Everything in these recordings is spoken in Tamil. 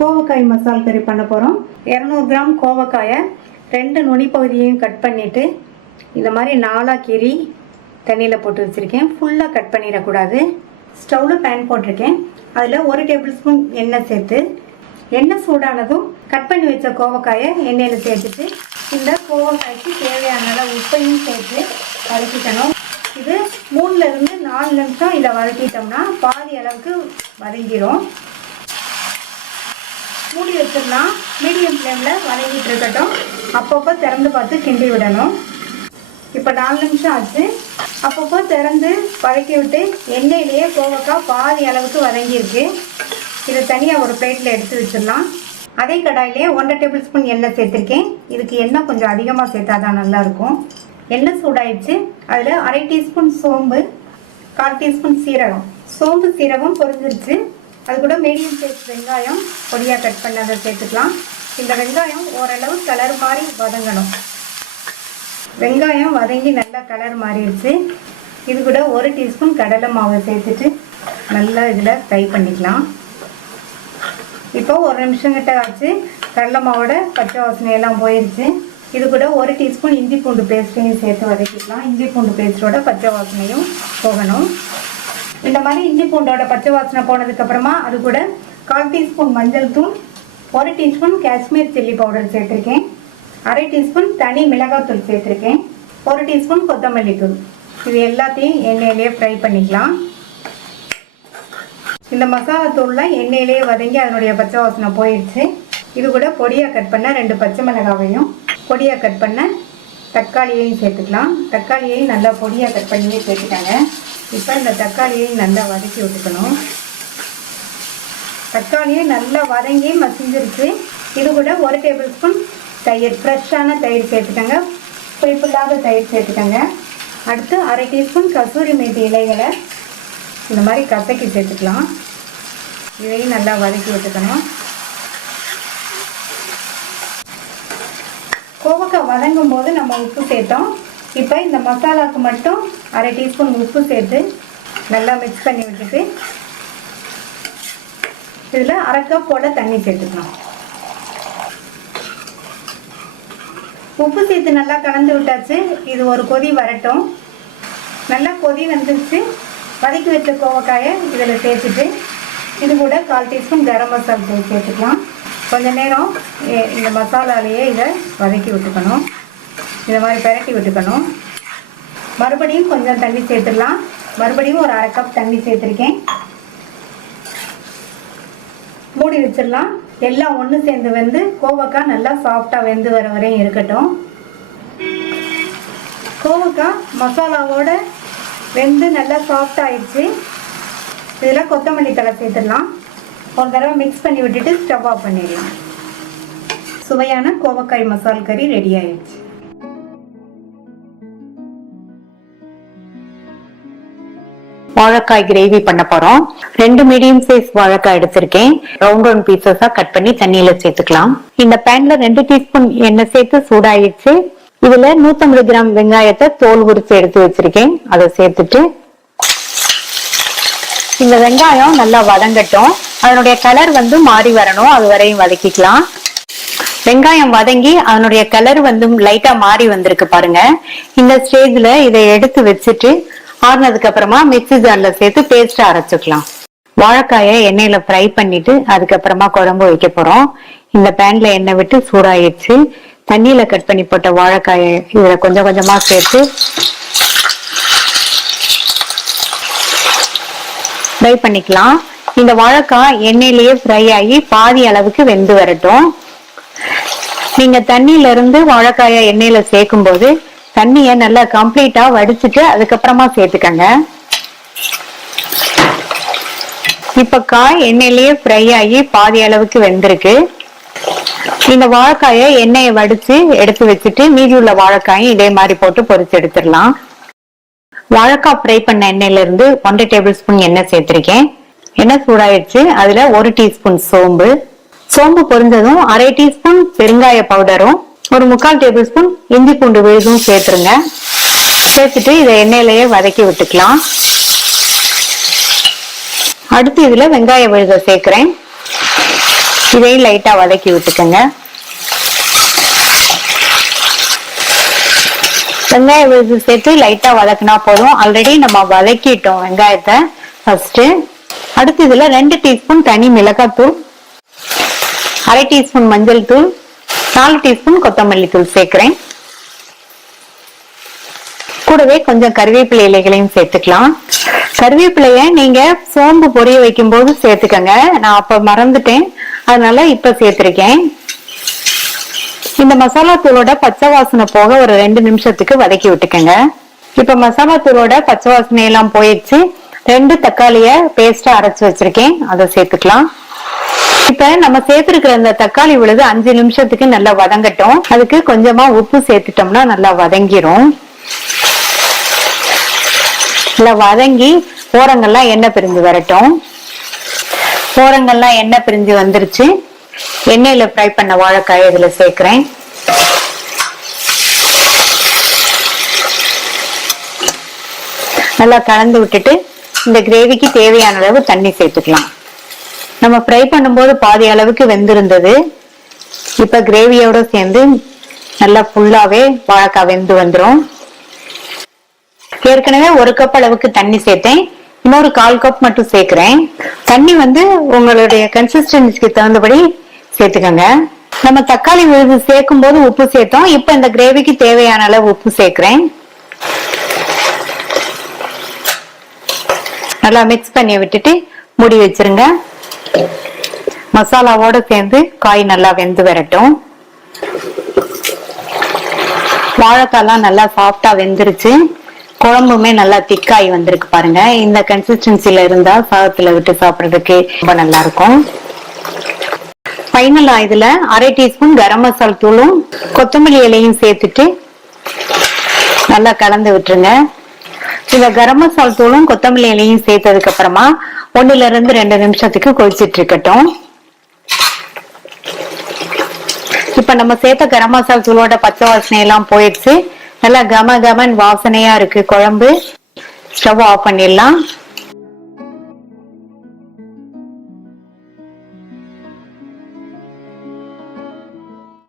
கோவக்காய் மசால் கறி பண்ண போகிறோம். 200 கிராம் கோவக்காயை 2 நுனி பகுதியையும் கட் பண்ணிவிட்டு இந்த மாதிரி 4 கீறி தண்ணியில் போட்டு வச்சுருக்கேன். ஃபுல்லாக கட் பண்ணிடக்கூடாது. ஸ்டவ்வில் பேன் போட்டிருக்கேன். அதில் 1 டேபிள் ஸ்பூன் எண்ணெய் சேர்த்து, எண்ணெய் சூடானதும் கட் பண்ணி வச்ச கோவக்காயை எண்ணெயில் சேர்த்துட்டு இந்த கோவக்காய்க்கு தேவையான அளவு உப்பையும் சேர்த்து வதக்கிக்கணும். இது 3லிருந்து 4 நிமிஷம் இதை வதக்கிட்டோம்னா பாதி அளவுக்கு வதங்கிடும். மூடி வச்சிடலாம். மீடியம் ஃப்ளேமில் வதங்கிட்டு இருக்கட்டும். அப்பப்போ திறந்து பார்த்து கிண்டி விடணும். இப்போ 4 நிமிஷம் ஆச்சு. அப்பப்போ திறந்து வதக்கி விட்டு எண்ணெயிலேயே கோவக்காய் பாதி அளவுக்கு வதங்கியிருக்கு. இதை தனியாக ஒரு பிளேட்டில் எடுத்து வச்சிடலாம். அதே கடாயிலே 1 டேபிள் ஸ்பூன் எண்ணெய் சேர்த்துருக்கேன். இதுக்கு எண்ணெய் கொஞ்சம் அதிகமாக சேர்த்தா தான் நல்லாயிருக்கும். எண்ணெய் சூடாயிடுச்சு. அதில் 1/2 டீஸ்பூன் சோம்பு, 1/4 டீஸ்பூன் சீரகம். சோம்பு சீரகம் பொரிஞ்சிருச்சு. அது கூட மீடியம் சைஸ் வெங்காயம் பொடியாக கட் பண்ணதை சேர்த்துக்கலாம். இந்த வெங்காயம் ஓரளவு கலர் மாதிரி வதங்கணும். வெங்காயம் வதங்கி நல்லா கலர் மாறிடுச்சு. இது கூட 1 டீஸ்பூன் கடலை மாவை சேர்த்துட்டு நல்லா இதில் ஃப்ரை பண்ணிக்கலாம். இப்போ 1 நிமிஷம் கிட்ட ஆச்சு. கடலை மாவோட பச்சை வாசனையெல்லாம் போயிடுச்சு. இது கூட 1 டீஸ்பூன் இஞ்சி பூண்டு பேஸ்ட்டையும் சேர்த்து வதக்கிக்கலாம். இஞ்சி பூண்டு பேஸ்ட்டோட பச்சை வாசனையும் போகணும். இந்த மாதிரி இஞ்சி பூண்டோட பச்சை வாசனை போனதுக்கப்புறமா அது கூட 1/4 டீஸ்பூன் மஞ்சள் தூள், 1 டீஸ்பூன் காஷ்மீர் சில்லி பவுடர் சேர்த்துருக்கேன், 1/2 டீஸ்பூன் தனி மிளகாத்தூள் சேர்த்துருக்கேன், 1 டீஸ்பூன் கொத்தமல்லி தூள். இது எல்லாத்தையும் எண்ணெயிலேயே ஃப்ரை பண்ணிக்கலாம். இந்த மசாலா தூள்லாம் எண்ணெயிலேயே வதங்கி அதனுடைய பச்சை வாசனை போயிடுச்சு. இது கூட பொடியாக கட் பண்ண 2 பச்சை மிளகாவையும் பொடியாக கட் பண்ண தக்காளியையும் சேர்த்துக்கலாம். தக்காளியையும் நல்லா பொடியாக கட் பண்ணியே சேர்த்துட்டாங்க. இப்போ இந்த தக்காளியை நல்லா வதக்கி விட்டுக்கணும். தக்காளியை நல்லா வதங்கி மசிஞ்சிருச்சு. இது கூட 1 டேபிள் ஸ்பூன் தயிர், ஃப்ரெஷ்ஷான தயிர் சேர்த்துக்கோங்க. புளிப்பில்லாத தயிர் சேர்த்துக்கோங்க. அடுத்து 1/2 டீஸ்பூன் கசூரி மேத்தி இலைகளை இந்த மாதிரி கசக்கி சேர்த்துக்கலாம். இதையும் நல்லா வதக்கி விட்டுக்கணும். கோவக்காய் வதங்கும் போது நம்ம உப்பு சேர்த்தோம். இப்போ இந்த மசாலாவுக்கு மட்டும் 1/2 டீஸ்பூன் உப்பு சேர்த்து நல்லா மிக்ஸ் பண்ணி விட்டுட்டு இதில் 1/2 கப் போல் தண்ணி சேர்த்துக்கலாம். உப்பு சேர்த்து நல்லா கலந்து விட்டாச்சு. இது ஒரு கொதி வரட்டும். நல்லா கொதி வந்துருச்சு. வதக்கி வச்ச கோவக்காயை இதில் சேர்த்துட்டு இது கூட 1/4 டீஸ்பூன் கரம் மசாலா தூள் சேர்த்துக்கலாம். கொஞ்சம் நேரம் இந்த மசாலாலேயே இதை வதக்கி விட்டுக்கணும். இந்த மாதிரி பெரட்டி விட்டுக்கணும். மறுபடியும் கொஞ்சம் தண்ணி சேர்த்துடலாம். மறுபடியும் ஒரு 1/2 கப் தண்ணி சேர்த்துருக்கேன். மூடி வச்சிடலாம். எல்லாம் ஒன்று சேர்ந்து வெந்து கோவக்காய் நல்லா சாஃப்டாக வெந்து வர வரையும் இருக்கட்டும். கோவக்காய் மசாலாவோட வெந்து நல்லா சாஃப்ட் ஆயிடுச்சு. இதில் கொத்தமல்லி தழை சேர்த்துடலாம். ஒரு தடவை மிக்ஸ் பண்ணி விட்டுட்டு ஸ்டவ் ஆஃப் பண்ணிடலாம். சுவையான கோவக்காய் மசால் கறி ரெடி ஆயிடுச்சு. வாழைக்காய் கிரேவி பண்ண போறோம். 2 மீடியம் சைஸ் வாழைக்காய் எடுத்திருக்கேன். ரவுண்ட் பீசஸா கட் பண்ணி தண்ணியில சேர்த்துக்கலாம். இந்த பேன்ல 2 டீஸ்பூன் எண்ணெய் சேர்த்து சூடாயிடுச்சு. இதுல 150 கிராம் வெங்காயத்தை தோல் உரிச்சு எடுத்து வச்சிருக்கேன். அதை சேர்த்துட்டு இந்த வெங்காயம் நல்லா வதங்கட்டும். அதனுடைய கலர் மாறி வரணும். அது வரையும் வதக்கிக்கலாம். வெங்காயம் வதங்கி அதனுடைய கலர் லைட்டா மாறி வந்திருக்கு பாருங்க. இந்த ஸ்டேஜ்ல இதை எடுத்து வச்சுட்டு ஆறுனதுக்கு அப்புறமா மிக்ஸி ஜார்ல சேர்த்து பேஸ்ட் அரைச்சுக்கலாம். வாழைக்காயை எண்ணெயில ஃப்ரை பண்ணிட்டு அதுக்கப்புறமா குழம்பு வைக்க போறோம். இந்த பேன்ல எண்ணெய் விட்டு சூடாயிடுச்சு. தண்ணியில கட் பண்ணி போட்ட வாழைக்காயை இதுல கொஞ்சம் கொஞ்சமா சேர்த்து ஃப்ரை பண்ணிக்கலாம். இந்த வாழைக்காய் எண்ணெயிலேயே ஃப்ரை ஆகி பாதி அளவுக்கு வெந்து வரட்டும். நீங்க தண்ணியில இருந்து வாழைக்காயை எண்ணெயில சேர்க்கும் போது தண்ணியை நல்லா கம்ப்ளீட்டா வடிச்சுட்டு அதுக்கப்புறமா சேர்த்துக்கங்க. இப்ப காய் எண்ணெயிலேயே ஃப்ரை ஆகி பாதி அளவுக்கு வெந்திருக்கு. இந்த வாழைக்காயை எண்ணெயை வடிச்சு எடுத்து வச்சுட்டு மீதி உள்ள வாழைக்காயும் இதே மாதிரி போட்டு பொரிச்சு எடுத்துடலாம். வாழைக்காய் ஃப்ரை பண்ண எண்ணெயில இருந்து 1 டேபிள் ஸ்பூன் எண்ணெய் சேர்த்திருக்கேன். எண்ணெய் சூடாயிடுச்சு. அதுல 1 டீஸ்பூன் சோம்பு பொரிஞ்சதும் 1/2 டீஸ்பூன் பெருங்காய பவுடரும் 1/4 டேபிள் ஸ்பூன் இஞ்சி பூண்டு விழுதும் சேர்த்துருங்க. சேர்த்துட்டு இதை எண்ணெயிலேயே வதக்கி விட்டுக்கலாம். அடுத்து இதுல வெங்காய விழுத சேர்க்கிறேன். இதையும் லைட்டா வதக்கி விட்டுக்கோங்க. வெங்காய விழுது சேர்த்து லைட்டா வதக்கினா போதும். ஆல்ரெடி நம்ம வதக்கிட்டோம் வெங்காயத்தை ஃபர்ஸ்ட். அடுத்து இதுல 2 டீஸ்பூன் தனி மிளகாத்தூள், 1/2 டீஸ்பூன் மஞ்சள் தூள், 4 டீஸ்பூன் கொத்தமல்லி தூள் சேர்க்கிறேன். கூடவே கொஞ்சம் கருவேப்பிலை இலைகளையும் சேர்த்துக்கலாம். கருவேப்பிலைய நீங்க சோம்பு பொரிய வைக்கும் போது சேர்த்துக்கங்க. நான் அப்ப மறந்துட்டேன், அதனால இப்ப சேர்த்திருக்கேன். இந்த மசாலா தூளோட பச்சை வாசனை போக ஒரு 2 நிமிஷத்துக்கு வதக்கி விட்டுக்கங்க. இப்ப மசாலா தூளோட பச்சை வாசனை எல்லாம் போயிடுச்சு. 2 தக்காளிய பேஸ்டா அரைச்சு வச்சிருக்கேன், அதை சேர்த்துக்கலாம். இப்ப நம்ம சேர்த்திருக்கிற இந்த தக்காளி விழுது 5 நிமிஷத்துக்கு நல்லா வதங்கட்டும். அதுக்கு கொஞ்சமா உப்பு சேர்த்துட்டோம்னா நல்லா வதங்கிரும். நல்லா வதங்கி ஓரங்கள்லாம் எண்ணெய் பிரிஞ்சு வரட்டும். ஓரங்கள்லாம் எண்ணெய் பிரிஞ்சு வந்துருச்சு. எண்ணெயில ஃப்ரை பண்ண வாழைக்காய் இதுல சேர்க்கிறேன். நல்லா கலந்து விட்டுட்டு இந்த கிரேவிக்கு தேவையான அளவு தண்ணி சேர்த்துக்கலாம். நம்ம ஃப்ரை பண்ணும்போது பாதி அளவுக்கு வெந்திருந்தது. இப்ப கிரேவியோட சேர்ந்து நல்லா ஃபுல்லாவே வாழைக்காய் வெந்து வந்துடும். ஏற்கனவே 1 கப் அளவுக்கு தண்ணி சேர்த்தேன், இன்னொரு 1/4 கப் மட்டும் சேர்க்கிறேன். தண்ணி உங்களுடைய கன்சிஸ்டன்சிக்கு தகுந்தபடி சேர்த்துக்கங்க. நம்ம தக்காளி விழுது சேர்க்கும் போது உப்பு சேர்த்தோம். இப்ப இந்த கிரேவிக்கு தேவையான அளவு உப்பு சேர்க்கிறேன். நல்லா மிக்ஸ் பண்ணி விட்டுட்டு மூடி வச்சிருங்க. மசாலாவோட சேர்ந்து காய் நல்லா வெந்து வரட்டும். வாழைக்காய்லாம் நல்லா சாஃப்டா வெந்துருச்சு. குழம்புமே நல்லா திக்காய் வந்திருக்கு பாருங்க. இந்த கன்சிஸ்டன்சில இருந்தா சாதத்துல விட்டு சாப்பிடுறதுக்கு ரொம்ப நல்லா இருக்கும். ஃபைனலா இதுல 1/2 டீஸ்பூன் கரம் மசாலா தூளும் கொத்தமல்லி இலையும் சேர்த்துட்டு நல்லா கலந்து விட்டுருங்க. இந்த கரம் மசாலா தூளும் கொத்தமல்லி இலையும் சேர்த்ததுக்கு அப்புறமா 1 to 2 நிமிஷத்துக்கு கொதிச்சிட்டு இருக்கட்டும். இப்ப நம்ம சேர்த்த கரம் மசாலா தூளோட பச்சை வாசனை எல்லாம் போயிடுச்சு. நல்லா கம கமன் வாசனையா இருக்கு குழம்பு. ஸ்டவ் ஆஃப் பண்ணிடலாம்.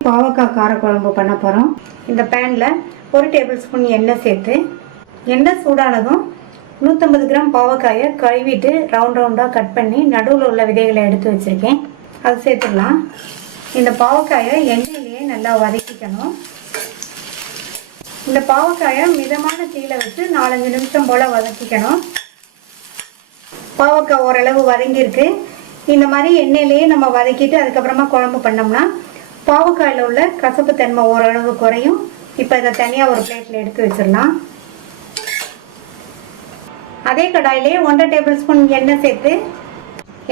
பாவக்காய் காரக்குழம்பு பண்ண போறோம். இந்த பேன்ல 1 டேபிள் ஸ்பூன் எண்ணெய் சேர்த்து, எண்ணெய் சூடானதும் 150 கிராம் பாவக்காயை கழுவிட்டு ரவுண்டா கட் பண்ணி நடுவில் உள்ள விதைகளை எடுத்து வச்சிருக்கேன், அது சேர்த்துடலாம். இந்த பாவக்காயை எண்ணெயிலேயே நல்லா வதக்கிக்கணும். இந்த பாவக்காயை மிதமான தீயில வச்சு 4-5 நிமிஷம் போல வதக்கிக்கணும். பாவக்காய் ஓரளவு வதங்கியிருக்கு. இந்த மாதிரி எண்ணெயிலேயே நம்ம வதக்கிட்டு அதுக்கப்புறமா குழம்பு பண்ணோம்னா பாவக்காயில உள்ள கசப்பு தன்மை ஓரளவு குறையும். இப்போ இதை தனியா ஒரு பிளேட்ல எடுத்து வச்சிடலாம். அதே கடாயிலே 1/2 டேபிள் ஸ்பூன் எண்ணெய் சேர்த்து,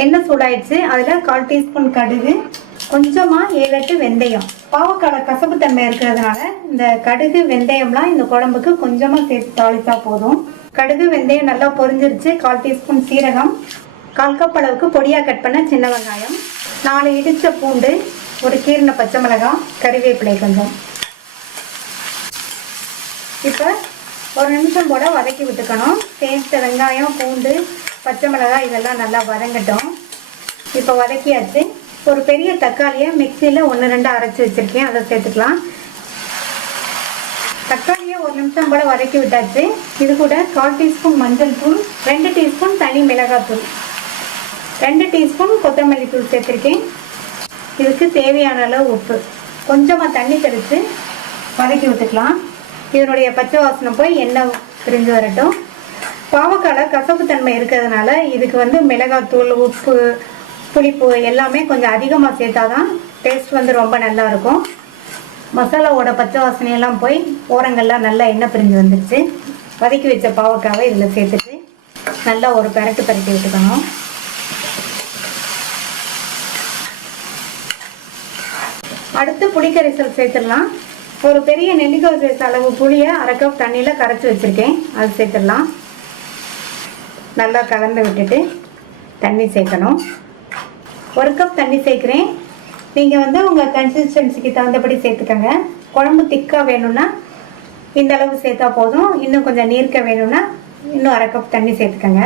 எண்ணெய் சூடாயிடுச்சு. அதுல 1/4 டீஸ்பூன் கடுகு, கொஞ்சமா 7-8 வெந்தயம். பாவக்கால கசப்பு தன்மை இருக்கிறதுனால இந்த கடுகு வெந்தயம்லாம் இந்த குழம்புக்கு கொஞ்சமா சேர்த்து தாளித்தா போதும். கடுகு வெந்தயம் நல்லா பொரிஞ்சிருச்சு. 1/4 டீஸ்பூன் சீரகம், 1/4 கப் அளவுக்கு பொடியா கட் பண்ண சின்ன வெங்காயம், 4 இடிச்ச பூண்டு, ஒரு கீரின பச்சை மிளகாய், கறிவேப்பிலை கொஞ்சம். இப்போ 1 நிமிஷம் போல வதக்கி விட்டுக்கணும். சேர்த்த வெங்காயம், பூண்டு, பச்சை மிளகாய் இதெல்லாம் நல்லா வதங்கட்டும். இப்போ வதக்கியாச்சு. ஒரு பெரிய தக்காளியை மிக்சியில் 1-2 அரைச்சி வச்சிருக்கேன், அதை சேர்த்துக்கலாம். தக்காளியை 1 நிமிஷம் போல வதக்கி விட்டாச்சு. இது கூட 1/4 டீஸ்பூன் மஞ்சள் தூள், 2 டீஸ்பூன் தனி மிளகாய் தூள், 2 டீஸ்பூன் கொத்தமல்லி தூள் சேர்த்துருக்கேன். இதுக்கு தேவையான அளவு உப்பு, கொஞ்சமாக தண்ணி தெளித்து வதக்கி விட்டுக்கலாம். இதனுடைய பச்சை வாசனை போய் எண்ணெய் பிரிஞ்சு வரட்டும். பாவக்கால கசப்பு தன்மை இருக்கிறதுனால இதுக்கு மிளகாத்தூள், உப்பு, புளிப்பு எல்லாமே கொஞ்சம் அதிகமாக சேர்த்தாதான் டேஸ்ட் ரொம்ப நல்லா இருக்கும். மசாலாவோட பச்சை வாசனையெல்லாம் போய் ஓரங்கள்லாம் நல்லா எண்ணெய் பிரிஞ்சு வந்துடுச்சு. வதக்கி வச்ச பாவக்காவை இதில் சேர்த்துட்டு நல்லா ஒரு பெரட்டு பெரட்டி விட்டுக்கணும். அடுத்து புளிக்கரைசல் சேர்த்துடலாம். ஒரு பெரிய நெல்லிக்காய் சைஸ் அளவு புளியை 1/2 கப் தண்ணியில் கரைச்சி வச்சுருக்கேன், அது சேர்த்துடலாம். நல்லா கலந்து விட்டுட்டு தண்ணி சேர்க்கணும். 1 கப் தண்ணி சேர்க்குறேன். நீங்கள் உங்கள் கன்சிஸ்டன்சிக்கு தகுந்தபடி சேர்த்துக்கங்க. குழம்பு திக்காக வேணும்னா இந்த அளவு சேர்த்தா போதும். இன்னும் கொஞ்சம் நீர்க்க வேணும்னா இன்னும் 1/2 கப் தண்ணி சேர்த்துக்கங்க.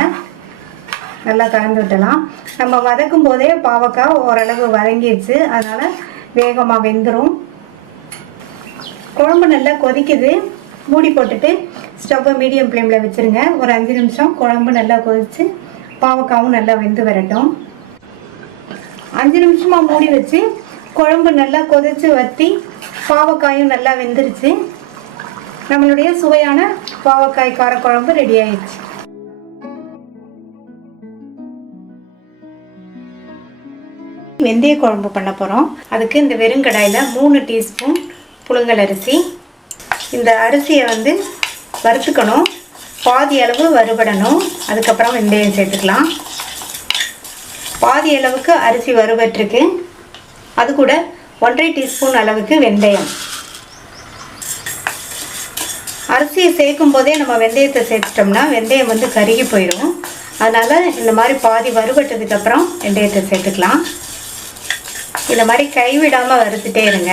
நல்லா கலந்து விட்டலாம். நம்ம வதக்கும் போதே பாவக்காய் ஓரளவு வதங்கிடுச்சு, அதனால வேகமாக வெந்துடும். குழம்பு நல்லா கொதிக்குது. மூடி போட்டுட்டு ஸ்டவ்வை மீடியம் ஃப்ளேமில் வச்சுருங்க. ஒரு 5 நிமிஷம் குழம்பு நல்லா கொதிச்சு பாவக்காவும் நல்லா வெந்து வரட்டும். 5 நிமிஷமாக மூடி வச்சு குழம்பு நல்லா கொதிச்சு வற்றி பாவக்காயும் நல்லா வெந்துருச்சு. நம்மளுடைய சுவையான பாவக்காய் காரக்குழம்பு ரெடி ஆயிடுச்சு. வெந்தய குழம்பு பண்ண போகிறோம். அதுக்கு இந்த வெறுங்கடாயில் 3 டீஸ்பூன் புழுங்கல் அரிசி. இந்த அரிசியை வந்து வறுத்துக்கணும். பாதி அளவு வறுபடணும். அதுக்கப்புறம் வெந்தயம் சேர்த்துக்கலாம். பாதி அளவுக்கு அரிசி வறுபட்டுருக்கு. அது கூட 1.5 டீஸ்பூன் அளவுக்கு வெந்தயம். அரிசியை சேர்க்கும் போதே நம்ம வெந்தயத்தை சேர்த்துட்டோம்னா வெந்தயம் வந்து கருகி போயிடும். அதனால் இந்த மாதிரி பாதி வறுபட்டதுக்கப்புறம் வெந்தயத்தை சேர்த்துக்கலாம். இந்த மாதிரி கைவிடாமல் வறுத்துட்டே இருங்க.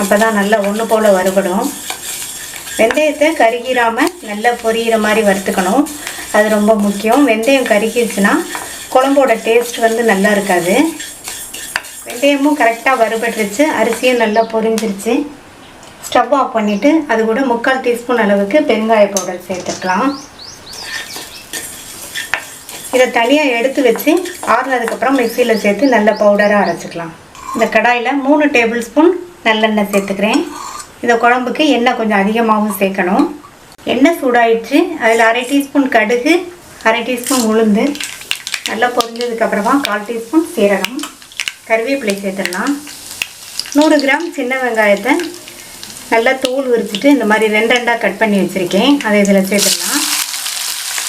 அப்போ தான் நல்லா ஒன்று போல் வறுபடும். வெந்தயத்தை கருகிராமல் நல்லா பொரியிற மாதிரி வறுத்துக்கணும். அது ரொம்ப முக்கியம். வெந்தயம் கருகிடுச்சுன்னா குழம்போட டேஸ்ட் வந்து நல்லா இருக்காது. வெந்தயமும் கரெக்டாக வறுபட்டுருச்சு. அரிசியும் நல்லா பொரிஞ்சிருச்சு. ஸ்டவ் ஆஃப் பண்ணிவிட்டு அது கூட 3/4 டீஸ்பூன் அளவுக்கு பெருங்காய பவுடர் சேர்த்துக்கலாம். இதை தனியாக எடுத்து வச்சு ஆறுனதுக்கப்புறம் மிக்சியில் சேர்த்து நல்ல பவுடராக அரைச்சிக்கலாம். இந்த கடாயில் 3 டேபிள் ஸ்பூன் நல்லெண்ணெய் சேர்த்துக்கிறேன். இந்த குழம்புக்கு எண்ணெய் கொஞ்சம் அதிகமாகவும் சேர்க்கணும். எண்ணெய் சூடாயிடுச்சு. அதில் 1/2 டீஸ்பூன் கடுகு, 1/2 டீஸ்பூன் உளுந்து நல்லா பொரிஞ்சதுக்கப்புறமா 1/4 டீஸ்பூன் சீரகம், கருவேப்பிலை சேர்த்துடலாம். 100 கிராம் சின்ன வெங்காயத்தை நல்லா தூள் உரிச்சிட்டு இந்த மாதிரி 2 கட் பண்ணி வச்சுருக்கேன். அதை இதில் சேர்த்துடலாம்.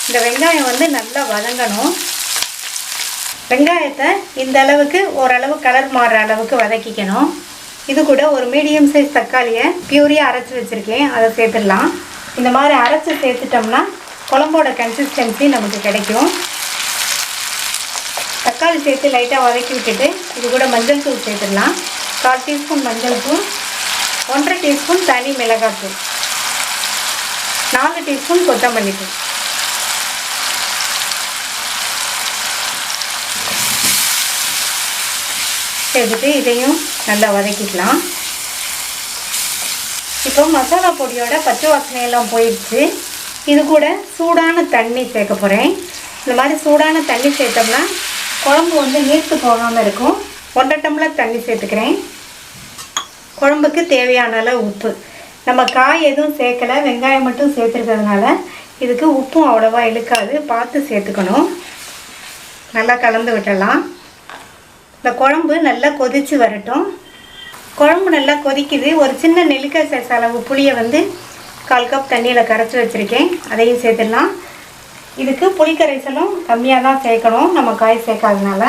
இந்த வெங்காயம் வந்து நல்லா வதங்கணும். வெங்காயத்தை இந்த அளவுக்கு ஓரளவு கலர் மாறுற அளவுக்கு வதக்கிக்கணும். இது கூட ஒரு மீடியம் சைஸ் தக்காளியை பியூரியாக அரைச்சி வச்சுருக்கேன். அதை சேர்த்துடலாம். இந்த மாதிரி அரைச்சி சேர்த்துட்டோம்னா குழம்போட கன்சிஸ்டன்சி நமக்கு கிடைக்கும். தக்காளி சேர்த்து லைட்டாக வதக்கி விட்டுட்டு இது கூட மஞ்சள் தூள் சேர்த்துடலாம். 1/4 டீஸ்பூன் மஞ்சள் தூள், 1.5 டீஸ்பூன் தனி மிளகாத்தூள், 4 டீஸ்பூன் கொத்தமல்லி தூள். சேர்த்துட்டு இதையும் நல்லா வதக்கிக்கலாம். இப்போ மசாலா பொடியோட பச்சை வாசனையெல்லாம் போயிடுச்சு. இது கூட சூடான தண்ணி சேர்க்க போகிறேன். இந்த மாதிரி சூடான தண்ணி சேர்த்தோம்னா குழம்பு வந்து நீர்த்து போகாமல் இருக்கும். 1.5 டம்ளர் தண்ணி சேர்த்துக்கிறேன். குழம்புக்கு தேவையான அளவு உப்பு. நம்ம காய் எதுவும் சேர்க்கலை, வெங்காயம் மட்டும் சேர்த்துருக்கிறதுனால இதுக்கு உப்பும் அவ்வளோவா இழுக்காது. பார்த்து சேர்த்துக்கணும். நல்லா கலந்து விட்டுடலாம். இந்த குழம்பு நல்லா கொதித்து வரட்டும். குழம்பு நல்லா கொதிக்குது. ஒரு சின்ன நெல்லிக்காய் சைஸ் அளவு புளியை வந்து 1/4 கப் தண்ணியில் கரைச்சி வச்சுருக்கேன். அதையும் சேர்த்துடலாம். இதுக்கு புளிக்கரைசலும் கம்மியாக தான் சேர்க்கணும், நம்ம காய் சேர்க்காதனால.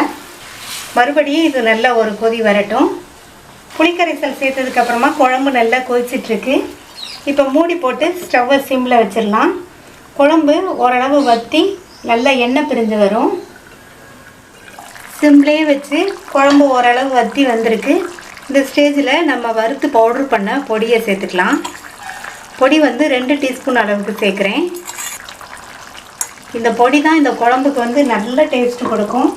மறுபடியும் இது நல்லா ஒரு கொதி வரட்டும். புளிக்கரைசல் சேர்த்ததுக்கப்புறமா குழம்பு நல்லா கொதிச்சிட்ருக்கு. இப்போ மூடி போட்டு ஸ்டவ்வை சிம்மில் வச்சிடலாம். குழம்பு ஓரளவு வற்றி நல்லா எண்ணெய் பிரிஞ்சு வரும். சிம்லேயே வச்சு குழம்பு ஓரளவு வற்றி வந்திருக்கு. இந்த ஸ்டேஜில் நம்ம வறுத்து பவுடர் பண்ண பொடியை சேர்த்துக்கலாம். பொடி வந்து 2 டீஸ்பூன் அளவுக்கு சேர்க்குறேன். இந்த பொடி தான் இந்த குழம்புக்கு வந்து நல்ல டேஸ்ட்டு கொடுக்கும்.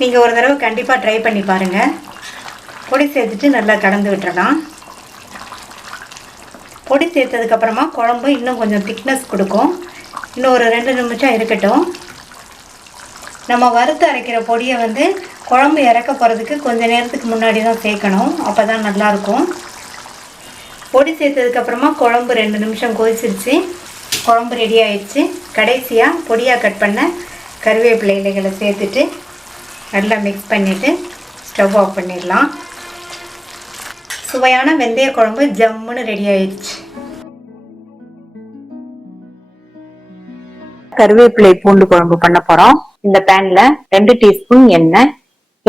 நீங்கள் ஒரு தடவை கண்டிப்பாக ட்ரை பண்ணி பாருங்கள். பொடி சேர்த்துட்டு நல்லா கலந்து விட்டுறலாம். பொடி சேர்த்ததுக்கப்புறமா குழம்பு இன்னும் கொஞ்சம் திக்னஸ் கொடுக்கும். இன்னும் ஒரு 2 நிமிஷம் இருக்கட்டும். நம்ம வறுத்து அரைக்கிற பொடியை வந்து குழம்பு இறக்க போகிறதுக்கு கொஞ்சம் நேரத்துக்கு முன்னாடி தான் சேர்க்கணும். அப்போ தான் நல்லாயிருக்கும். பொடி சேர்த்ததுக்கப்புறமா குழம்பு 2 நிமிஷம் கொதிச்சிருச்சு. குழம்பு ரெடி ஆயிடுச்சு. கடைசியாக பொடியாக கட் பண்ண கருவேப்பிலை இலைகளை சேர்த்துட்டு நல்லா மிக்ஸ் பண்ணிவிட்டு ஸ்டவ் ஆஃப் பண்ணிடலாம். சுவையான வெந்தய குழம்பு ஜம்முன்னு ரெடி ஆயிடுச்சு. கருவேப்பிலை பூண்டு குழம்பு பண்ண போறோம். இந்த பேன்ல 2 டீஸ்பூன் எண்ணெய்.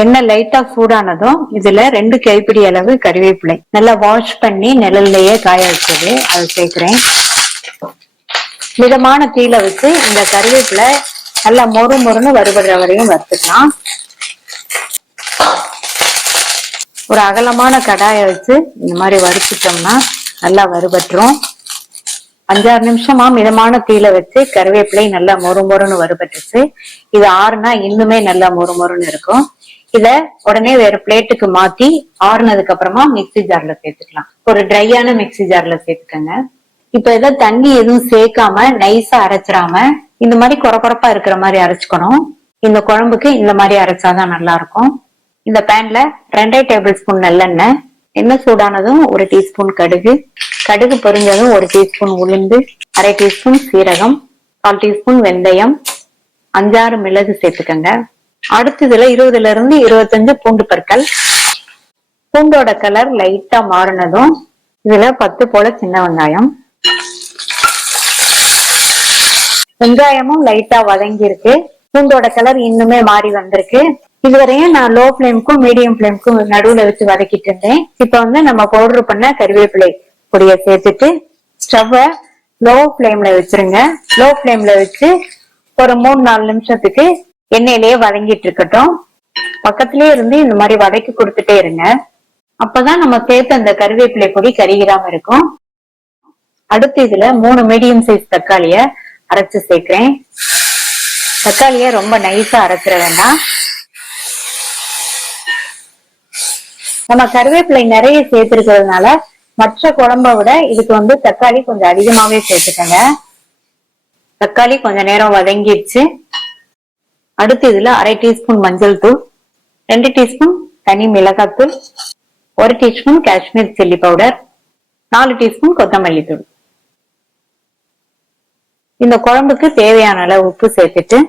எண்ணெய் லைட்டா சூடானதும் இதுல 2 கைப்பிடி அளவு கருவேப்பிலை நல்லா வாஷ் பண்ணி நிழல்லையே காய வச்சது அதை சேர்க்கிறேன். மிதமான தீயில வச்சு இந்த கருவேப்பிலை நல்லா மொறு மொறுன்னு வறுபடுற வரையும் வறுத்துக்கலாம். ஒரு அகலமான கடாயை வச்சு இந்த மாதிரி வறுத்துட்டோம்னா நல்லா வறுபட்டுரும். 5-6 நிமிஷமா மிதமான தீயில வச்சு கருவேப்பிலை நல்லா மொறு மொறுன்னு வறுபட்டுச்சு. இது ஆறுனா இன்னுமே நல்லா மொறு மொறுன்னு இருக்கும். இத உடனே வேற பிளேட்டுக்கு மாத்தி ஆறுனதுக்கு அப்புறமா மிக்ஸி ஜார்ல சேர்த்துக்கலாம். ஒரு ட்ரையான மிக்ஸி ஜார்ல சேர்த்துக்கங்க. இப்ப இதை தண்ணி எதுவும் சேர்க்காம நைஸா அரைச்சிடாம இந்த மாதிரி கொரகொரப்பா இருக்கிற மாதிரி அரைச்சுக்கணும். இந்த குழம்புக்கு இந்த மாதிரி அரைச்சாதான் நல்லா இருக்கும். இந்த பேன்ல 2 டேபிள் ஸ்பூன் நல்லெண்ணெய், எண்ணெய் சூடானதும் 1 டீஸ்பூன் கடுகு, கடுகு பொரிஞ்சதும் 1 டீஸ்பூன் உளுந்து, 1/2 டீஸ்பூன் சீரகம், 1/4 டீஸ்பூன் வெந்தயம், 5-6 மிளகு சேர்த்துக்கங்க. அடுத்து இதுல 20 இருந்து 25 பூண்டு பற்கள். பூண்டோட கலர் லைட்டா மாறினதும் இதுல 10 போல சின்ன வெங்காயம். வெங்காயமும் லைட்டா வதங்கி இருக்கு. பூண்டோட கலர் இன்னுமே மாறி வந்திருக்கு. இதுவரையும் நான் லோ ஃபிளேமுக்கும் மீடியம் ஃபிளேமுக்கும் நடுவுல வச்சு வதக்கிட்டு இருந்தேன். இப்ப நம்ம பவுடர் பண்ண கருவேப்பிலை பொடியை சேர்த்துட்டு ஸ்டவ்வை லோ ஃபிளேம்ல வச்சிருங்க. லோ ஃபிளேம்ல வச்சு ஒரு 3-4 நிமிஷத்துக்கு எண்ணெயிலேயே வதங்கிட்டு இருக்கட்டும். பக்கத்திலேயே இருந்து இந்த மாதிரி வதக்கி கொடுத்துட்டே இருங்க. அப்பதான் நம்ம சேர்த்த அந்த கருவேப்பிலை பொடி கருகிராம இருக்கும். அடுத்து இதுல 3 மீடியம் சைஸ் தக்காளிய அரைச்சு சேர்க்கிறேன். தக்காளிய ரொம்ப நைஸா அரைச்சிட வேண்டாம். நம்ம கருவேப்பிலை நிறைய சேர்த்திருக்கிறதுனால மற்ற குழம்பை விட இதுக்கு தக்காளி கொஞ்சம் அதிகமாவே சேர்த்துக்கங்க. தக்காளி கொஞ்ச நேரம் வதங்கிடுச்சு. அடுத்து இதுல 1/2 டீஸ்பூன் மஞ்சள் தூள், 2 டீஸ்பூன் தனி மிளகாத்தூள், 1 teaspoon Kashmir chilli powder, 4 teaspoon கொத்தமல்லி தூள். இந்த குழம்புக்கு தேவையான அளவு உப்பு சேர்த்துட்டு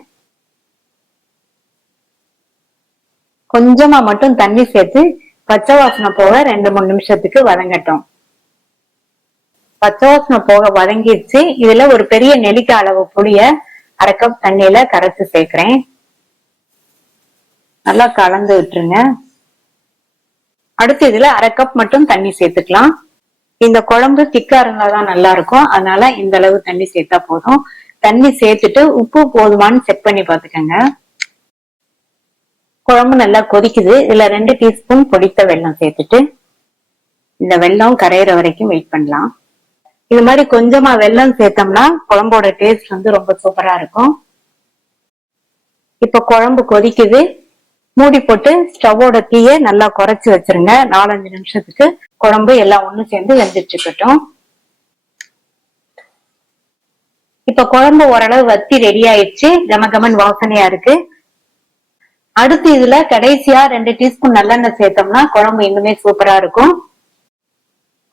கொஞ்சமா மட்டும் தண்ணி சேர்த்து பச்சை வாசனை போக 2-3 நிமிஷத்துக்கு வதங்கட்டும். பச்சை வாசனை போக வதங்கிடுச்சு. இதுல ஒரு பெரிய நெல்லிக்காய் அளவு புளிய 1/2 கப் தண்ணியில கரைச்சு சேர்க்கிறேன். நல்லா கலந்து விட்டுருங்க. அடுத்து இதுல 1/2 கப் மட்டும் தண்ணி சேர்த்துக்கலாம். இந்த குழம்பு திக்கா இருந்தாதான் நல்லா இருக்கும். அதனால இந்த அளவு தண்ணி சேர்த்தா போதும். தண்ணி சேர்த்துட்டு உப்பு போதுமான்னு செக் பண்ணி பாத்துக்கோங்க. குழம்பு நல்லா கொதிக்குது. இதுல 2 டீஸ்பூன் பொடித்த வெல்லம் சேர்த்துட்டு இந்த வெல்லம் கரையிற வரைக்கும் வெயிட் பண்ணலாம். இது மாதிரி கொஞ்சமா வெல்லம் சேர்த்தோம்னா குழம்போட டேஸ்ட் ரொம்ப சூப்பரா இருக்கும். இப்ப குழம்பு கொதிக்குது. மூடி போட்டு ஸ்டவ்வோட தீய நல்லா குறைச்சு வச்சிருங்க. 4-5 நிமிஷத்துக்கு குழம்பு எல்லாம் ஒண்ணு சேர்ந்து வெந்துட்டு இருக்கட்டும். இப்ப குழம்பு ஓரளவு வத்தி ரெடி ஆயிடுச்சு. கமகமன் வாசனையா இருக்கு. அடுத்து இதுல கடைசியா 2 டீஸ்பூன் நல்லெண்ணெய் சேர்த்தோம்னா குழம்பு இன்னுமே சூப்பரா இருக்கும்.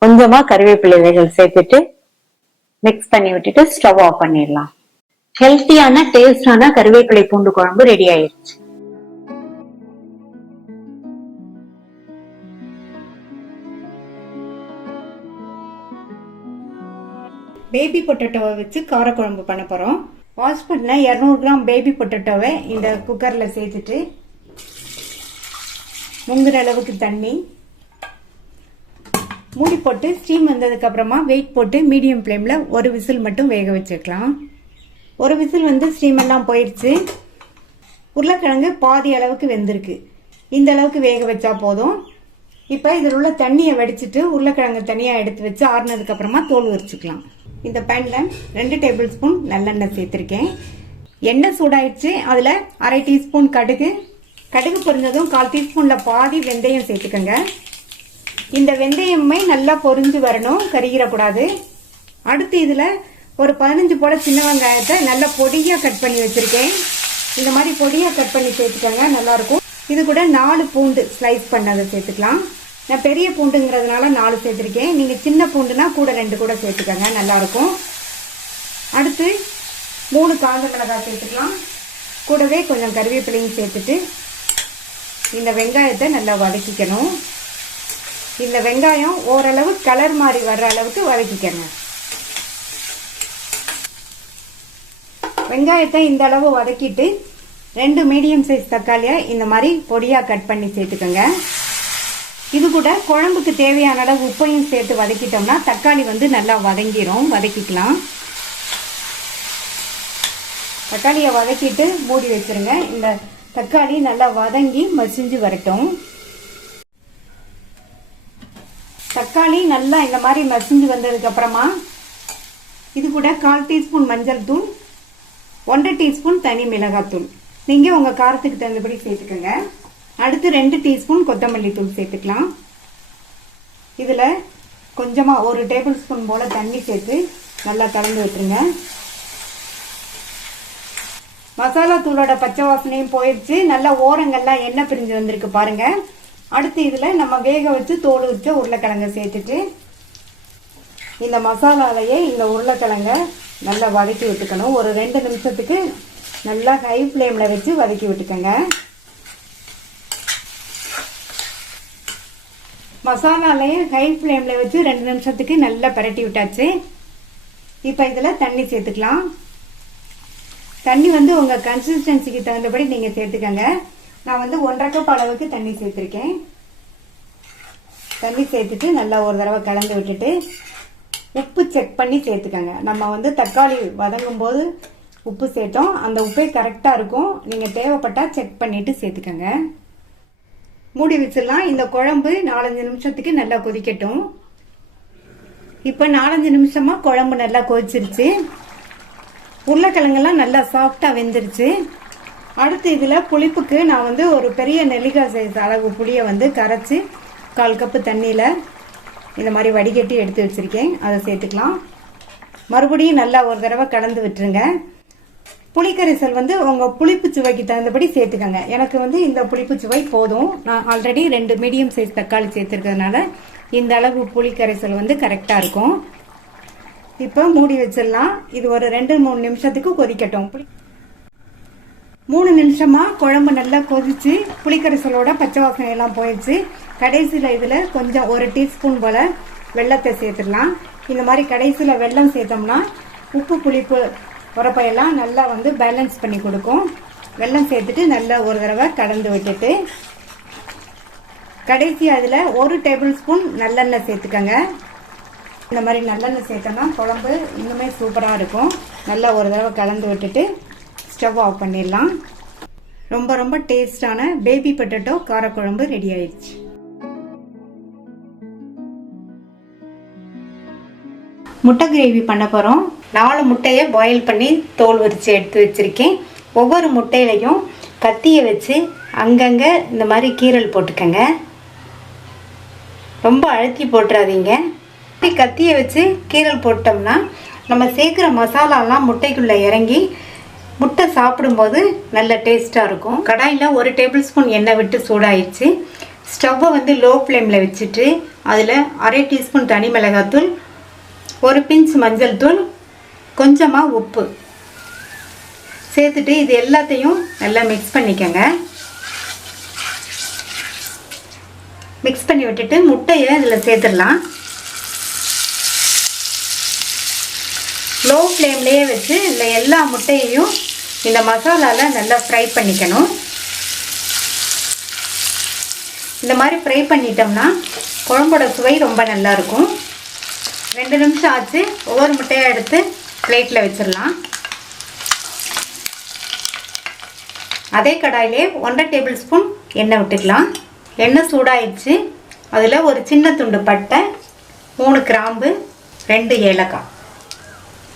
கொஞ்சமா கருவேப்பிலை விதைகள் சேர்த்துட்டு மிக்ஸ் பண்ணி விட்டுட்டு ஸ்டவ் ஆஃப் பண்ணிடலாம். ஹெல்த்தியான டேஸ்டான கருவேப்பிலை பூண்டு குழம்பு ரெடி ஆயிடுச்சு. பேபி பொட்டேட்டோவை வச்சு காரக்குழம்பு பண்ண போகிறோம். வாஷ் பண்ண 200 கிராம் பேபி பொட்டேட்டோவை இந்த குக்கரில் சேர்த்துட்டு முங்குற அளவுக்கு தண்ணி மூடி போட்டு ஸ்டீம் வந்ததுக்கு அப்புறமா வெயிட் போட்டு மீடியம் ஃப்ளேமில் 1 விசில் மட்டும் வேக வச்சுக்கலாம். 1 விசில் ஸ்டீம் எல்லாம் போயிடுச்சு. உருளைக்கிழங்கு பாதி அளவுக்கு வெந்திருக்கு. இந்த அளவுக்கு வேக வச்சா போதும். இப்போ இதில் உள்ள தண்ணியை வடிச்சிட்டு உருளைக்கிழங்கு தனியாக எடுத்து வச்சு ஆறுனதுக்கு அப்புறமா தோல் உரிச்சுக்கலாம். இந்த பேனில் 2 டேபிள் ஸ்பூன் நல்லெண்ணெய் சேர்த்துருக்கேன். எண்ணெய் சூடாயிடுச்சு. அதில் 1/2 டீஸ்பூன் கடுகு பொரிஞ்சதும் 1/4 டீஸ்பூனில் பாதி வெந்தயம் சேர்த்துக்கோங்க. இந்த வெந்தயமே நல்லா பொரிஞ்சு வரணும், கருகிடக்கூடாது. அடுத்து இதில் ஒரு 15 போல சின்ன வெங்காயத்தை நல்லா பொடியாக கட் பண்ணி வச்சுருக்கேன். இந்த மாதிரி பொடியாக கட் பண்ணி சேர்த்துக்கோங்க, நல்லாயிருக்கும். இது கூட 4 பூண்டு ஸ்லைஸ் பண்ணதை சேர்த்துக்கலாம். நான் பெரிய பூண்டுங்கிறதுனால 4 சேர்த்துருக்கேன். நீங்கள் சின்ன பூண்டுனா கூட 2 கூட சேர்த்துக்கோங்க, நல்லாயிருக்கும். அடுத்து 3 காஞ்ச மிளகாய் சேர்த்துக்கலாம். கூடவே கொஞ்சம் கருவேப்பிலையும் சேர்த்துட்டு இந்த வெங்காயத்தை நல்லா வதக்கிக்கணும். இந்த வெங்காயம் ஓரளவு கலர் மாதிரி வர்ற அளவுக்கு வதக்கிக்கணும். வெங்காயத்தை இந்த அளவு வதக்கிட்டு 2 மீடியம் சைஸ் தக்காளியை இந்த மாதிரி பொடியாக கட் பண்ணி சேர்த்துக்கோங்க. இது கூட குழம்புக்கு தேவையான அளவு உப்பையும் சேர்த்து வதக்கிட்டோம்னா தக்காளி நல்லா வதங்கிரும். வதக்கிக்கலாம். தக்காளியை வதக்கிட்டு மூடி வச்சிருங்க. இந்த தக்காளி நல்லா வதங்கி மசிஞ்சு வரட்டும். தக்காளி நல்லா இந்த மாதிரி மசிஞ்சு வந்ததுக்கு அப்புறமா இது கூட 1/4 டீஸ்பூன் மஞ்சள் தூள், 1 டீஸ்பூன் தனி மிளகாத்தூள். நீங்கள் உங்கள் காரத்துக்கு தகுந்தபடி சேர்த்துக்கோங்க. அடுத்து 2 டீஸ்பூன் கொத்தமல்லி தூள் சேர்த்துக்கலாம். இதில் கொஞ்சமாக 1 டேபிள் ஸ்பூன் போல் தண்ணி சேர்த்து நல்லா கலந்து விட்டுருங்க. மசாலா தூளோட பச்சை வாசனையும் போயிடுச்சு. நல்லா ஓரங்கள்லாம் எண்ணெய் பிரிஞ்சு வந்திருக்கு பாருங்க. அடுத்து இதில் நம்ம வேக வச்சு தோல் வச்ச உருளைக்கிழங்க சேர்த்துட்டு இந்த மசாலாலையே இந்த உருளைக்கிழங்க நல்லா வதக்கி விட்டுக்கணும். ஒரு 2 நிமிஷத்துக்கு நல்லா ஹை ஃப்ளேமில் வச்சு வதக்கி விட்டுக்கோங்க. மசாலாலையே ஹை ஃப்ளேமில் வச்சு 2 நிமிஷத்துக்கு நல்லா பரட்டி விட்டாச்சு. இப்போ இதில் தண்ணி சேர்த்துக்கலாம். தண்ணி வந்து உங்கள் கன்சிஸ்டன்சிக்கு தகுந்தபடி நீங்கள் சேர்த்துக்கங்க. நான் வந்து 1/2 கப் அளவுக்கு தண்ணி சேர்த்துருக்கேன். தண்ணி சேர்த்துட்டு நல்லா ஒரு தடவை கலந்து விட்டுட்டு உப்பு செக் பண்ணி சேர்த்துக்கங்க. நம்ம வந்து தக்காளி வதங்கும் போது உப்பு சேர்த்தோம். அந்த உப்பே கரெக்டாக இருக்கும். நீங்கள் தேவைப்பட்டால் செக் பண்ணிவிட்டு சேர்த்துக்கங்க. மூடி வச்சிடலாம். இந்த குழம்பு 4-5 நிமிஷத்துக்கு நல்லா கொதிக்கட்டும். இப்போ 4-5 நிமிஷமாக குழம்பு நல்லா கொதிச்சிருச்சு. உருளைக்கிழங்கெல்லாம் நல்லா சாஃப்டாக வெந்துருச்சு. அடுத்து இதில் புளிப்புக்கு நான் வந்து ஒரு பெரிய நெல்லிக்காய் சைஸ் அளவு புளியை வந்து கரைச்சி 1/4 கப்பு தண்ணியில் இந்த மாதிரி வடிகட்டி எடுத்து வச்சுருக்கேன். அதை சேர்த்துக்கலாம். மறுபடியும் நல்லா ஒரு தடவை கலந்து விட்டுருங்க. புளிக்கரைசல் வந்து உங்கள் புளிப்பு சுவைக்கு தகுந்தபடி சேர்த்துக்கங்க. எனக்கு வந்து இந்த புளிப்பு சுவை போதும். நான் ஆல்ரெடி 2 மீடியம் சைஸ் தக்காளி சேர்த்துருக்கிறதுனால இந்த அளவு புளிக்கரைசல் வந்து கரெக்டாக இருக்கும். இப்போ மூடி வச்சிடலாம். இது ஒரு 2-3 நிமிஷத்துக்கு கொதிக்கட்டும். 3 நிமிஷமாக குழம்பு நல்லா கொதிச்சு புளிக்கரைசலோட பச்சை வாசனை எல்லாம் போயிடுச்சு. கடைசியில் இதில் கொஞ்சம் 1 டீஸ்பூன் போல் வெல்லத்தை சேர்த்துடலாம். இந்த மாதிரி கடைசியில் வெல்லம் சேர்த்தோம்னா உப்பு புளிப்பு உரப்பையெல்லாம் நல்லா வந்து பேலன்ஸ் பண்ணி கொடுக்கும். வெல்லம் சேர்த்துட்டு நல்லா ஒரு தடவை கலந்து விட்டுட்டு கடைசி அதில் 1 டேபிள் ஸ்பூன் நல்லெண்ணெய் சேர்த்துக்கங்க. இந்த மாதிரி நல்லெண்ணெய் சேர்த்தோம்னா குழம்பு இன்னுமே சூப்பராக இருக்கும். நல்லா ஒரு தடவை கலந்து விட்டுட்டு ஸ்டவ் ஆஃப் பண்ணிடலாம். ரொம்ப ரொம்ப டேஸ்டான பேபி பொட்டேட்டோ காரக்குழம்பு ரெடி ஆயிடுச்சு. முட்டை கிரேவி பண்ண போகிறோம். 4 முட்டையை பாயில் பண்ணி தோல் உரித்து எடுத்து வச்சுருக்கேன். ஒவ்வொரு முட்டையிலையும் கத்தியை வச்சு அங்கங்கே இந்த மாதிரி கீறல் போட்டுக்கங்க. ரொம்ப அழுத்தி போட்டுறாதீங்க. கத்தியை வச்சு கீறல் போட்டோம்னா நம்ம சேர்க்குற மசாலாலாம் முட்டைக்குள்ளே இறங்கி முட்டை சாப்பிடும்போது நல்ல டேஸ்ட்டாக இருக்கும். கடாயில் 1 டேபிள் ஸ்பூன் எண்ணெய் விட்டு சூடாயிடுச்சு. ஸ்டவ்வை வந்து லோ ஃப்ளேமில் வச்சுட்டு அதில் 1/2 டீஸ்பூன் தனி மிளகாத்தூள், 1 பிஞ்ச் மஞ்சள் தூள், கொஞ்சமாக உப்பு சேர்த்துட்டு இது எல்லாத்தையும் நல்லா மிக்ஸ் பண்ணிக்கோங்க. மிக்ஸ் பண்ணி விட்டுட்டு முட்டையை இதில் சேர்த்துடலாம். லோ ஃப்ளேம்லேயே வச்சு இந்த எல்லா முட்டையையும் இந்த மசாலாவில் நல்லா ஃப்ரை பண்ணிக்கணும். இந்த மாதிரி ஃப்ரை பண்ணிட்டோம்னா குழம்போட சுவை ரொம்ப நல்லாயிருக்கும். 2 நிமிஷம் ஆச்சு. ஒவ்வொரு முட்டையாக எடுத்து பிளேட்டில் வச்சிடலாம். அதே கடாயிலே 1/2 டேபிள் ஸ்பூன் எண்ணெய் விட்டுக்கலாம். எண்ணெய் சூடாயிடுச்சு. அதில் ஒரு சின்ன துண்டு பட்டை, 3 கிராம்பு, 2 ஏலக்காய்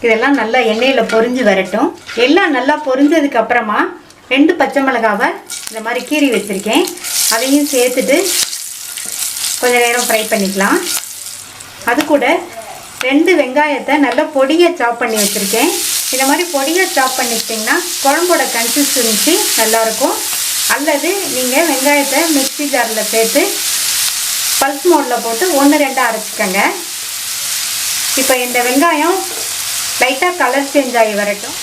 இதெல்லாம் நல்லா எண்ணெயில் பொரிஞ்சு வரட்டும். எல்லாம் நல்லா பொரிஞ்சதுக்கு அப்புறமா 2 பச்சை மிளகாவை இந்த மாதிரி கீறி வச்சுருக்கேன். அதையும் சேர்த்துட்டு கொஞ்சம் நேரம் ஃப்ரை பண்ணிக்கலாம். அது கூட 2 வெங்காயத்தை நல்லா பொடியாக சாப் பண்ணி வச்சுருக்கேன். இந்த மாதிரி பொடியாக சாப் பண்ணிக்கிட்டிங்கன்னா குழம்போட கன்சிஸ்டன்சி நல்லாயிருக்கும். அல்லது நீங்கள் வெங்காயத்தை மிக்ஸி ஜாரில் சேர்த்து பல்ஸ் மோடில் போட்டு 1-2 அரைச்சிக்கோங்க. இப்போ இந்த வெங்காயம் லைட்டாக கலர் சேஞ்ச் ஆகி வரட்டும்.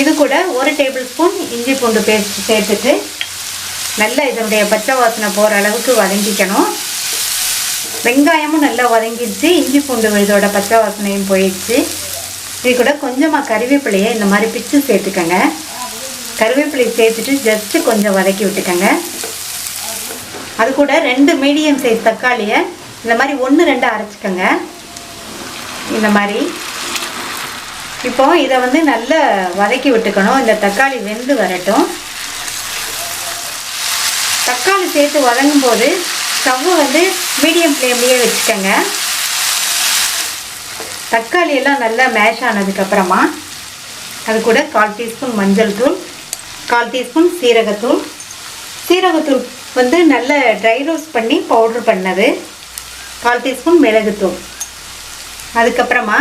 இது கூட 1 டேபிள் ஸ்பூன் இஞ்சி பூண்டு பேஸ்ட் சேர்த்துட்டு நல்லா இதனுடைய பச்சை வாசனை போகிற அளவுக்கு வதங்கிக்கணும். வெங்காயமும் நல்லா வதங்கிடுச்சு. இஞ்சி பூண்டு இதோட பச்சை வாசனையும் போயிடுச்சு. இது கூட கொஞ்சமாக கருவேப்பிலையை இந்த மாதிரி பிச்சு சேர்த்துக்கங்க. கருவேப்பிலையை சேர்த்துட்டு ஜஸ்ட்டு கொஞ்சம் வதக்கி விட்டுக்கங்க. அது கூட 2 மீடியம் சைஸ் தக்காளியை இந்த மாதிரி 1-2 அரைச்சிக்கோங்க. இந்த மாதிரி இப்போ இதை வந்து நல்லா வதக்கி விட்டுக்கணும். இந்த தக்காளி வெந்து வரட்டும். தக்காளி சேர்த்து வதங்கும் போது ஸ்டவ்வை வந்து மீடியம் ஃப்ளேம்லேயே வச்சுக்கோங்க. தக்காளி எல்லாம் நல்லா மேஷ் ஆனதுக்கப்புறமா அது கூட 1/4 டீஸ்பூன் மஞ்சள் தூள், 1/4 டீஸ்பூன் சீரகத்தூள். சீரகத்தூள் வந்து நல்ல ட்ரை ரோஸ்ட் பண்ணி பவுட்ரு பண்ணது. 1/4 டீஸ்பூன் மிளகுத்தூள். அதுக்கப்புறமா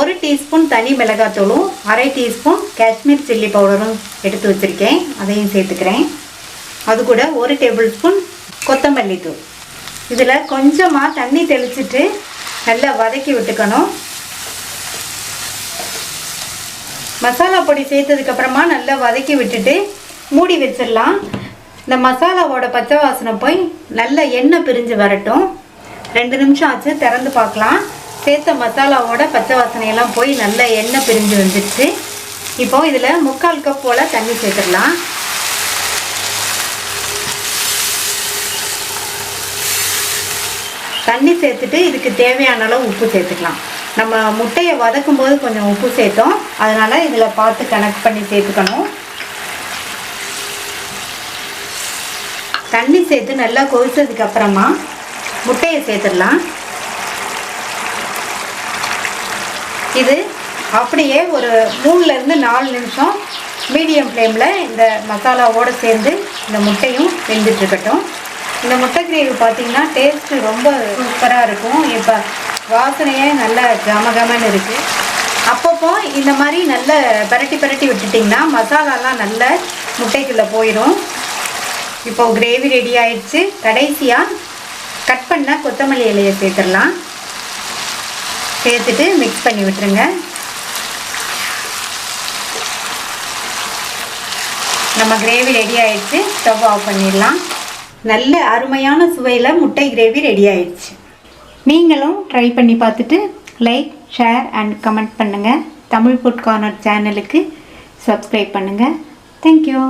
1 டீஸ்பூன் தனி மிளகாத்தூளும் 1/2 டீஸ்பூன் காஷ்மீர் சில்லி பவுடரும் எடுத்து வச்சுருக்கேன், அதையும் சேர்த்துக்கிறேன். அது கூட 1 டேபிள் ஸ்பூன் கொத்தமல்லி தூள். இதில் கொஞ்சமாக தண்ணி தெளிச்சிட்டு நல்லா வதக்கி விட்டுக்கணும். மசாலா பொடி சேர்த்ததுக்கப்புறமா நல்லா வதக்கி விட்டுட்டு மூடி வச்சிடலாம். இந்த மசாலாவோட பச்சை வாசனை போய் நல்ல எண்ணெய் பிரிஞ்சு வரட்டும். 2 நிமிஷம் ஆச்சு, திறந்து பார்க்கலாம். சேர்த்த மசாலாவோட பச்சை வாசனையெல்லாம் போய் நல்ல எண்ணெய் பிரிஞ்சு வந்துடுச்சு. இப்போது இதில் 3/4 கப் போல் தண்ணி சேர்த்துடலாம். தண்ணி சேர்த்துட்டு இதுக்கு தேவையான அளவு உப்பு சேர்த்துக்கலாம். நம்ம முட்டையை வதக்கும் போது கொஞ்சம் உப்பு சேர்த்தோம், அதனால் இதில் பார்த்து கனெக்ட் பண்ணி சேர்த்துக்கணும். தண்ணி சேர்த்து நல்லா கொதிச்சதுக்கு அப்புறமா முட்டையை சேர்த்துடலாம். இது அப்படியே ஒரு 3லேருந்து 4 நிமிஷம் மீடியம் ஃப்ளேமில் இந்த மசாலாவோடு சேர்ந்து இந்த முட்டையும் வெந்துட்டுருக்கட்டும். இந்த முட்டை கிரேவி பார்த்திங்கன்னா டேஸ்ட்டு ரொம்ப சூப்பராக இருக்கும். இப்போ வாசனையே நல்ல கமகமன்னு இருக்குது. அப்பப்போ இந்த மாதிரி நல்ல பரட்டி விட்டுட்டிங்கன்னா மசாலாலாம் நல்ல முட்டைக்குள்ளே போயிடும். இப்போ கிரேவி ரெடி ஆயிடுச்சு. கடைசியாக கட் பண்ண கொத்தமல்லி இலையை சேர்த்துடலாம். சேர்த்துட்டு மிக்ஸ் பண்ணி விட்டுருங்க. நம்ம கிரேவி ரெடி ஆயிடுச்சு. ஸ்டவ் ஆஃப் பண்ணிடலாம். நல்ல அருமையான சுவையில் முட்டை கிரேவி ரெடி ஆயிடுச்சு. நீங்களும் ட்ரை பண்ணி பார்த்துட்டு லைக், ஷேர் அண்ட் கமெண்ட் பண்ணுங்கள். தமிழ் ஃபுட் கார்னர் சேனலுக்கு சப்ஸ்கிரைப் பண்ணுங்கள். தேங்க்யூ.